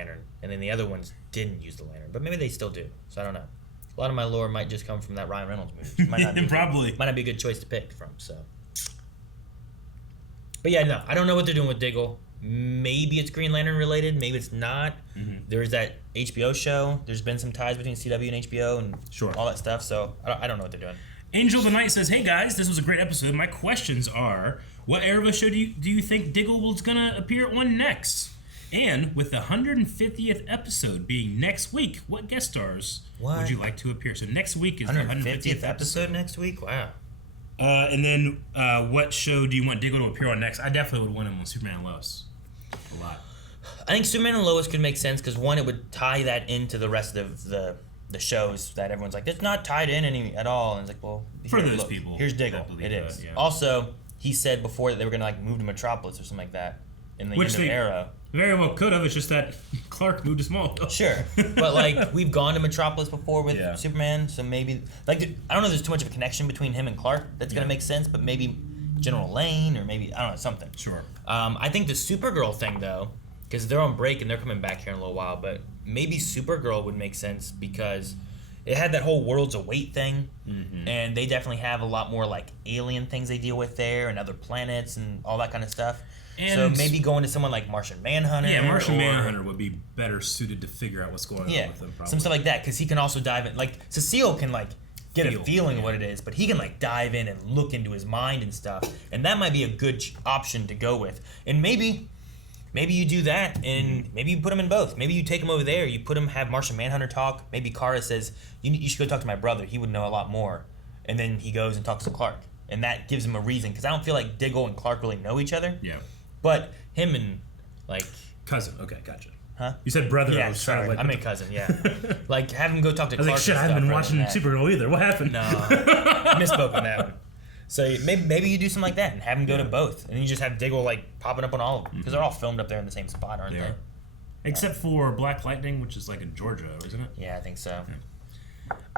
and then the other ones didn't use the lantern. But maybe they still do, so I don't know. A lot of my lore might just come from that Ryan Reynolds movie. Might not be Probably. Might not be a good choice to pick from, so. But yeah, no, I don't know what they're doing with Diggle. Maybe it's Green Lantern related, maybe it's not. There's that HBO show. There's been some ties between CW and HBO and all that stuff, so I don't know what they're doing. Angel the Knight says, "Hey guys, this was a great episode. My questions are, what Arrow show do you think Diggle is going to appear on next? And with the 150th episode being next week, what guest stars would you like to appear?" So next week is the 150th episode next week? Wow. And then what show do you want Diggle to appear on next? I definitely would want him on Superman and Lois. A lot. I think Superman and Lois could make sense because, one, it would tie that into the rest of the shows that everyone's like, it's not tied in at all. And it's like, well, for those people, here's Diggle. It is. Yeah. Also, he said before that they were going to like move to Metropolis or something like that in the end of Arrow. Very well could have. It's just that Clark moved to Smallville. Sure. But like, we've gone to Metropolis before with Superman, so maybe, like, I don't know if there's too much of a connection between him and Clark that's going to make sense, but maybe General Lane or maybe, I don't know, something. Sure. I think the Supergirl thing, though, because they're on break and they're coming back here in a little while, but maybe Supergirl would make sense because it had that whole Worlds Await thing, and they definitely have a lot more like alien things they deal with there and other planets and all that kind of stuff. And so maybe going to someone like Martian Manhunter. Yeah, Martian Manhunter would be better suited to figure out what's going on with them. Probably. Some stuff like that, because he can also dive in. Like, Cecile can like get a feeling of what it is, but he can like dive in and look into his mind and stuff, and that might be a good option to go with. And maybe you do that, and maybe you put him in both. Maybe you take him over there, you put him, have Martian Manhunter talk. Maybe Kara says, you should go talk to my brother. He would know a lot more. And then he goes and talks to Clark, and that gives him a reason, because I don't feel like Diggle and Clark really know each other. Yeah. But him and, like... Cousin. Okay, gotcha. Huh? You said brother. Yeah, I was trying to, like, I meant cousin, yeah. Like, have him go talk to Clark. I was like, shit, I haven't been watching Supergirl either. What happened? No. I misspoke on that one. So maybe you do something like that and have him go to both. And you just have Diggle, like, popping up on all of them. Because they're all filmed up there in the same spot, aren't they? Except for Black Lightning, which is, like, in Georgia, isn't it? Yeah, I think so.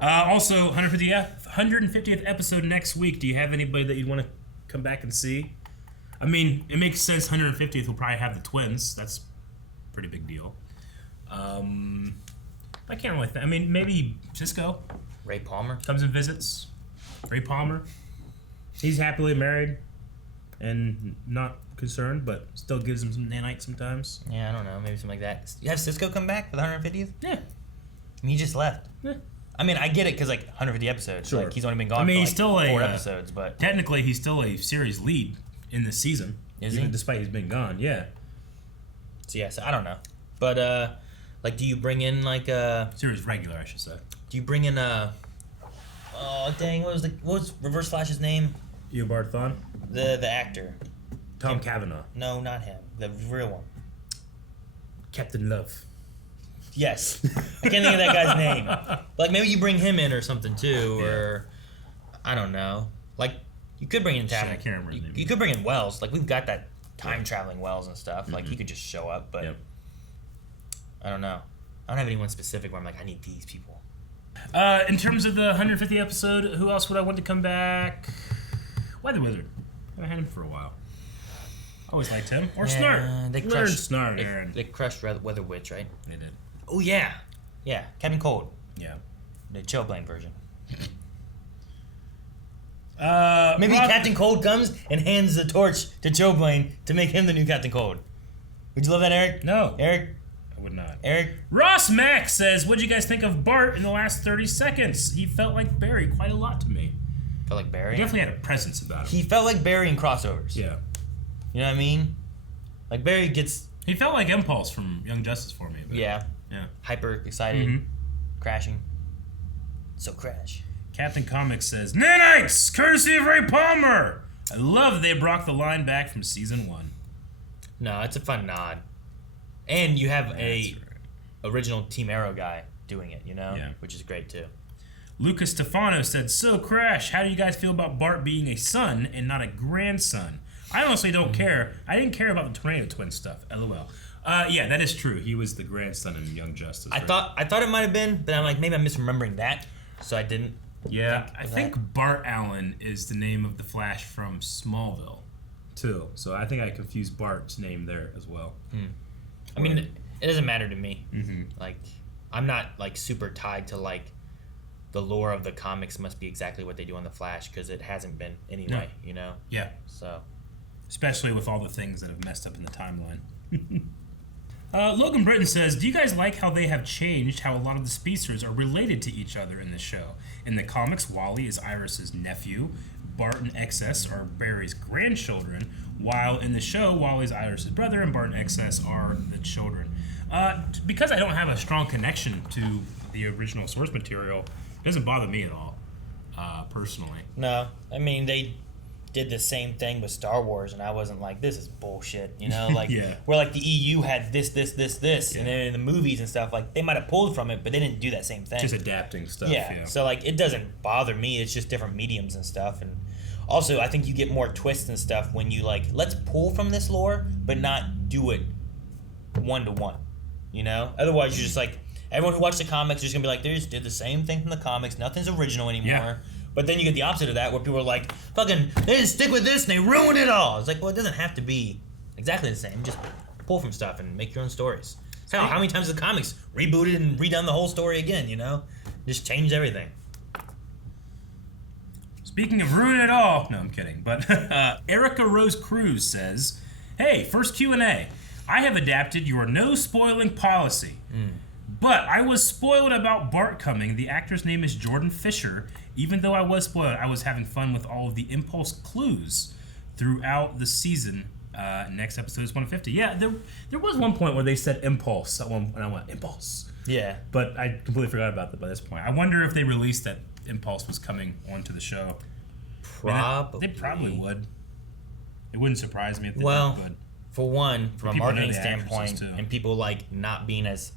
Also, 150th episode next week. Do you have anybody that you'd want to come back and see? I mean, it makes sense 150th will probably have the twins. That's a pretty big deal. I can't really think. I mean, maybe Cisco. Ray Palmer. Comes and visits. Ray Palmer. He's happily married and not concerned, but still gives him some nanites sometimes. Yeah, I don't know. Maybe something like that. You have Cisco come back for the 150th? Yeah. I mean, he just left. Yeah. I mean, I get it because, like, 150 episodes. Sure. Like, he's only been gone I mean, for, he's like, still 4 episodes, but... Technically, he's still a series lead in this season. Is even he? Despite he's been gone, yeah. So, yeah, so I don't know. But, like, do you bring in, like, series regular, I should say. Do you bring in, oh, dang, what was Reverse Flash's name? Eobard Thawne? The actor. Tom Cavanaugh. No, not him. The real one. Captain Love. Yes. I can't think of that guy's name. Like, maybe you bring him in or something, too, or... I don't know. Like, you could bring in I can't remember his name. You could bring in Wells. Like, we've got that time-traveling Wells and stuff. Like, he could just show up, but... I don't know. I don't have anyone specific where I'm like, I need these people. In terms of the 150th episode, who else would I want to come back? Weather Wizard. I haven't had him for a while. Always liked him. Or Snart. They Learn crushed Snart, Aaron. They crushed Weather Witch, right? They did. Oh, yeah. Yeah. Captain Cold. Yeah. The Chillblade version. Maybe Captain Cold comes and hands the torch to Chillblade to make him the new Captain Cold. Would you love that, Eric? No. Eric? I would not. Eric? Ross Mack says, what'd you guys think of Bart in the last 30 seconds? He felt like Barry quite a lot to me. Felt like Barry? He definitely had a presence about him. He felt like Barry in crossovers. Yeah. You know what I mean? Like, Barry gets... He felt like Impulse from Young Justice for me. Yeah. Yeah. Hyper excited. Crashing. So crash. Captain Comics says, nanites, courtesy of Ray Palmer. I love that they brought the line back from season 1. No, it's a fun nod. And you have original Team Arrow guy doing it, Yeah. Which is great too. Lucas Stefano said, "So Crash, how do you guys feel about Bart being a son and not a grandson?" I honestly don't care. I didn't care about the Tornado Twin stuff. LOL. Yeah, that is true. He was the grandson in Young Justice. I thought it might have been, but I'm like, maybe I'm misremembering that, so I didn't. Yeah, I think Bart Allen is the name of the Flash from Smallville, too. So I think I confused Bart's name there as well. I mean, it doesn't matter to me. Mm-hmm. Like, I'm not like super tied to like the lore of the comics must be exactly what they do on the Flash because it hasn't been anyway. Yeah. So, especially with all the things that have messed up in the timeline. Logan Britton says, "Do you guys like how they have changed how a lot of the speedsters are related to each other in the show? In the comics, Wally is Iris's nephew, Bart and XS are Barry's grandchildren, while in the show, Wally's Iris's brother and Bart and XS are the children." Because I don't have a strong connection to the original source material, it doesn't bother me at all, personally. No, I mean, they did the same thing with Star Wars, and I wasn't like, this is bullshit, Like, Yeah. where, like, the EU had this, and then in the movies and stuff, like, they might have pulled from it, but they didn't do that same thing. Just adapting stuff, Yeah, so, like, it doesn't bother me. It's just different mediums and stuff, and also, I think you get more twists and stuff when you, like, let's pull from this lore, but not do it one-to-one, Otherwise, you're just, like, everyone who watched the comics is just gonna be like, they just did the same thing from the comics, nothing's original anymore. Yeah. But then you get the opposite of that, where people are like, fucking, they didn't stick with this and they ruined it all. It's like, well, it doesn't have to be exactly the same. Just pull from stuff and make your own stories. Hell, how many times have the comics rebooted and redone the whole story again, Just changed everything. Speaking of ruin it all, no, I'm kidding. But Erica Rose Cruz says, "Hey, first Q&A. I have adapted your no spoiling policy. But I was spoiled about Bart coming. The actor's name is Jordan Fisher. Even though I was spoiled, I was having fun with all of the impulse clues throughout the season. Next episode is 150. Yeah, there was one point where they said impulse, and I went, impulse. Yeah. But I completely forgot about that by this point. I wonder if they released that impulse was coming onto the show. Probably. They probably would. It wouldn't surprise me if they well, did, but for one, from a people know marketing the actresses, standpoint, too. and people like not being as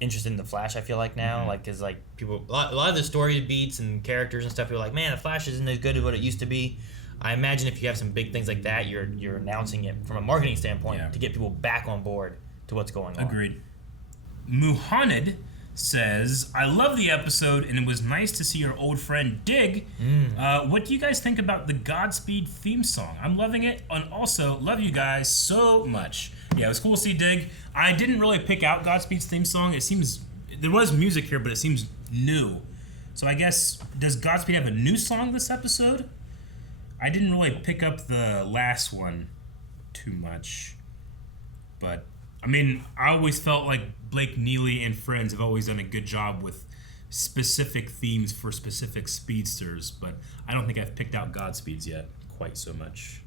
interested in the Flash, I feel like now, like, cause like people, a lot of the story beats and characters and stuff, you're like, man, the Flash isn't as good as what it used to be. I imagine if you have some big things like that, you're announcing it from a marketing standpoint to get people back on board to what's going on. Agreed. Muhammad says, "I love the episode, and it was nice to see your old friend Dig. What do you guys think about the Godspeed theme song? I'm loving it, and also love you guys so much." Yeah, it was cool to see Dig. I didn't really pick out Godspeed's theme song. It seems there was music here, but it seems new. So I guess, does Godspeed have a new song this episode? I didn't really pick up the last one too much, but I mean, I always felt like Blake Neely and friends have always done a good job with specific themes for specific speedsters, but I don't think I've picked out Godspeed's yet quite so much.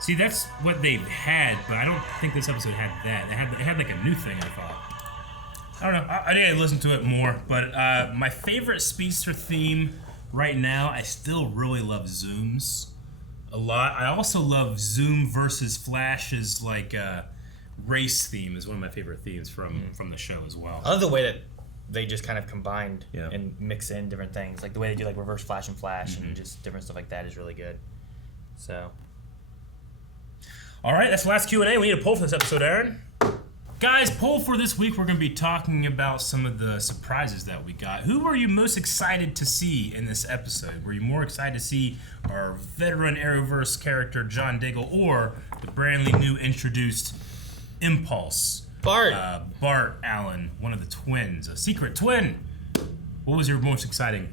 See, that's what they've had, but I don't think this episode had that. It had like a new thing, I thought. I don't know. I think I listened to it more, but my favorite speedster theme right now, I still really love Zoom's a lot. I also love Zoom versus Flash's like race theme is one of my favorite themes from the show as well. I love the way that they just kind of combined and mix in different things. Like the way they do like reverse Flash and Flash and just different stuff like that is really good. So. All right, that's the last Q&A. We need a poll for this episode, Aaron. Guys, poll for this week, we're going to be talking about some of the surprises that we got. Who were you most excited to see in this episode? Were you more excited to see our veteran Arrowverse character, John Diggle, or the brandly new introduced Impulse? Bart Allen, one of the twins, a secret twin. What was your most exciting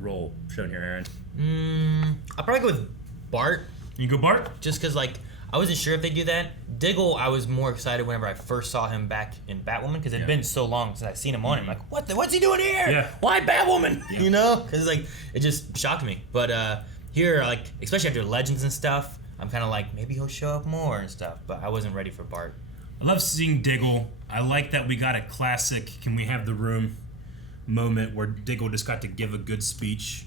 role shown here, Aaron? I'll probably go with Bart. You go Bart? Just because, like, I wasn't sure if they do that. Diggle, I was more excited whenever I first saw him back in Batwoman because it had been so long since I've seen him on it. I'm like, what's he doing here? Yeah. Why Batwoman? Yeah. You know? Because, like, it just shocked me. But here, like, especially after Legends and stuff, I'm kind of like, maybe he'll show up more and stuff. But I wasn't ready for Bart. I love seeing Diggle. I like that we got a classic "Can we have the room" moment where Diggle just got to give a good speech.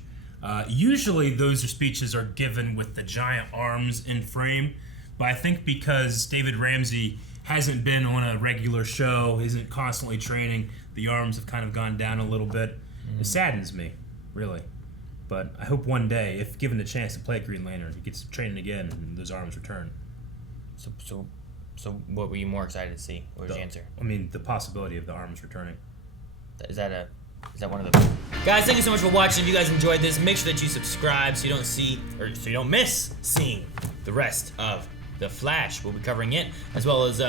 Usually those speeches are given with the giant arms in frame, but I think because David Ramsey hasn't been on a regular show, isn't constantly training, the arms have kind of gone down a little bit. It saddens me, really. But I hope one day, if given the chance to play Green Lantern, he gets training again and those arms return. So what were you more excited to see? What was your answer? I mean, the possibility of the arms returning. Is that one of the... Guys, thank you so much for watching. If you guys enjoyed this, make sure that you subscribe so you don't miss seeing the rest of The Flash. We'll be covering it, as well as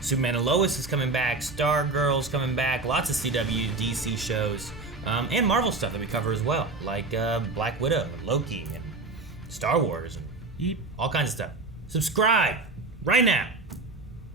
Superman and Lois is coming back, Stargirl's coming back, lots of CW, DC shows, and Marvel stuff that we cover as well, like Black Widow, and Loki, and Star Wars, and all kinds of stuff. Subscribe right now.